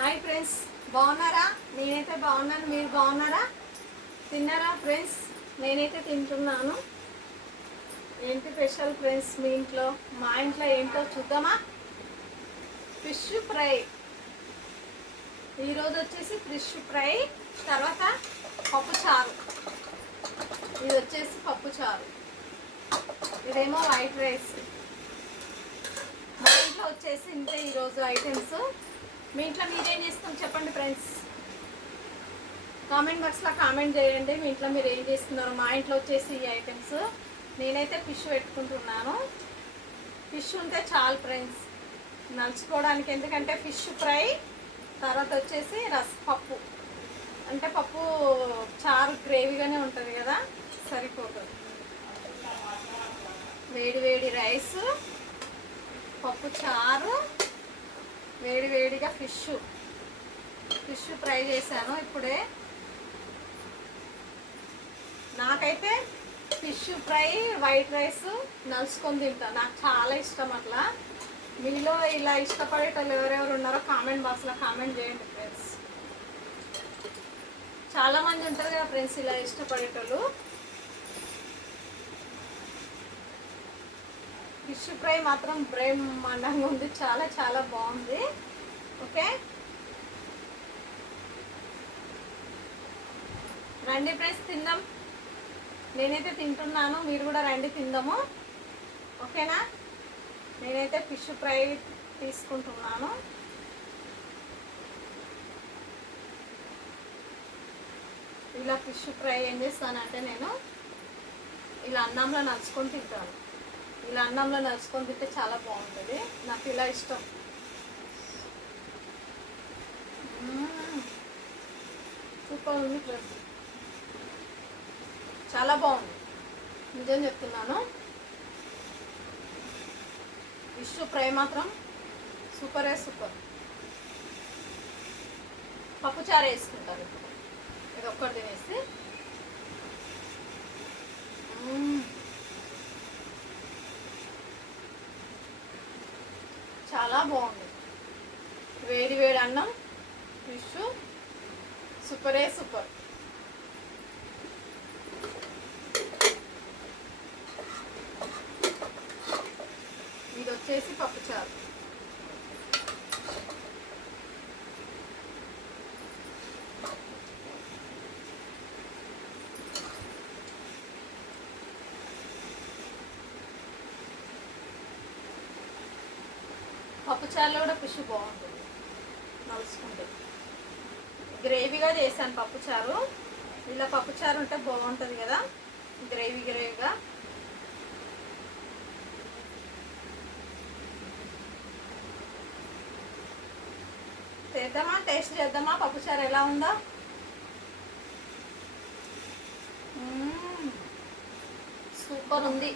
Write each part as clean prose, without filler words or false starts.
Hi friends, బాగున్నారా? నేనైతే బాగున్నాను. మీరు బాగున్నారా? తిన్నారా ఫ్రెండ్స్? నేనైతే తింటున్నాను. ఏంటి స్పెషల్ ఫ్రెండ్స్ మీ ఇంట్లో? మా ఇంట్లో ఏంటో చూద్దామా? Fish fry. ఈరోజు వచ్చేసి ఫిష్ ఫ్రై, తర్వాత పప్పు చారు. ఇది వచ్చేసి పప్పు చారు, ఇదేమో వైట్ రైస్. మా ఇంట్లో వచ్చేసి ఇంతే ఈరోజు ఐటమ్స్. మీ ఇంట్లో మీరేం చేస్తాం చెప్పండి ఫ్రెండ్స్. కామెంట్ బాక్స్లో కామెంట్ చేయండి మీ ఇంట్లో మీరు ఏం చేస్తున్నారు. మా ఇంట్లో వచ్చేసి ఈ ఐటమ్స్. నేనైతే ఫిష్ పెట్టుకుంటున్నాను. ఫిష్ ఉంటే చాలు ఫ్రెండ్స్ నలుచుకోవడానికి. ఎందుకంటే ఫిష్ ఫ్రై, తర్వాత వచ్చేసి పప్పు, అంటే పప్పు చారు గ్రేవీగానే ఉంటుంది కదా, సరిపోతుంది. వేడి వేడి రైస్, పప్పు చారు, వేడి వేడిగా ఫిష్ ఫ్రై చేశాను ఇప్పుడే. నాకైతే ఫిష్ ఫ్రై వైట్ రైస్ నలుసుకొని తింటాను, నాకు చాలా ఇష్టం. అట్లా మీలో ఇలా ఇష్టపడేటోళ్ళు ఎవరెవరు ఉన్నారో కామెంట్ బాక్స్లో కామెంట్ చేయండి ఫ్రెండ్స్. చాలామంది ఉంటారు కదా ఫ్రెండ్స్ ఇలా ఇష్టపడేటోళ్ళు. ఫిష్ ఫ్రై మాత్రం బ్రహ్మాండంగా ఉంది, చాలా చాలా బాగుంది. ఓకే, రండి ఫ్రెండ్స్ తిందాం. నేనైతే తింటున్నాను, మీరు కూడా రండి తిందాము. ఓకేనా? నేనైతే ఫిష్ ఫ్రై తీసుకుంటున్నాను. ఇలా ఫిష్ ఫ్రై ఏం చేస్తానంటే నేను ఇలా అన్నంలో నలుచుకొని తింటాను. ఇలా అన్నంలో నలుచుకొని తింటే చాలా బాగుంటుంది, నాకు ఇలా ఇష్టం. సూపర్ ఉంది ఫ్రెండ్స్, చాలా బాగుంది, నిజం చెప్తున్నాను. ఫిష్ ఫ్రై మాత్రం సూపరే సూపర్. పప్పుచారు వేసుకుంటారు ఇప్పుడు, ఇది ఒక్కటి తినేసి. చాలా బాగుంది. వేడి వేడి అన్నం, ఫిష్ సూపరే సూపర్. ఇది వచ్చేసి పప్పుచారు. పప్పుచారులో కూడా ఫిష్ బాగుంటుంది నలుసుకుంటే. గ్రేవీగా చేశాను పప్పుచారు. ఇలా పప్పుచారు ఉంటే బాగుంటుంది కదా, గ్రేవీగా. చేద్దామా, టేస్ట్ చేద్దామా పప్పుచారు ఎలా ఉందో. సూపర్ ఉంది.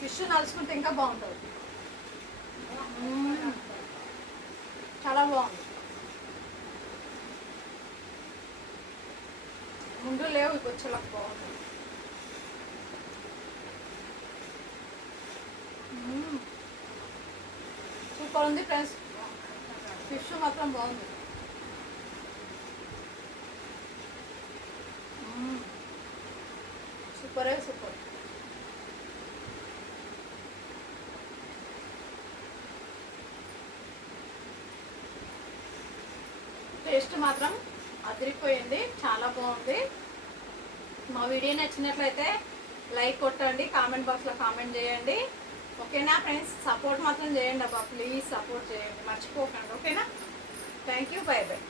ఫిష్ నలుసుకుంటే ఇంకా బాగుంటుంది, చాలా బాగుంది. ముందు లేవు, ఇప్పుడు వచ్చేలాగా బాగుంది. సూపర్ ఉంది ఫ్రెండ్స్, ఫిష్ మాత్రం బాగుంది. సూపరే సూపర్. టేస్ట్ మాత్రం అదిరిపోయింది, చాలా బాగుంది. మా వీడియో నచ్చినట్లయితే లైక్ కొట్టండి, కామెంట్ బాక్స్లో కామెంట్ చేయండి. ఓకేనా ఫ్రెండ్స్? సపోర్ట్ మాత్రం చేయండి అబ్బా, ప్లీజ్ సపోర్ట్ చేయండి, మర్చిపోకండి. ఓకేనా? Thank you, by by.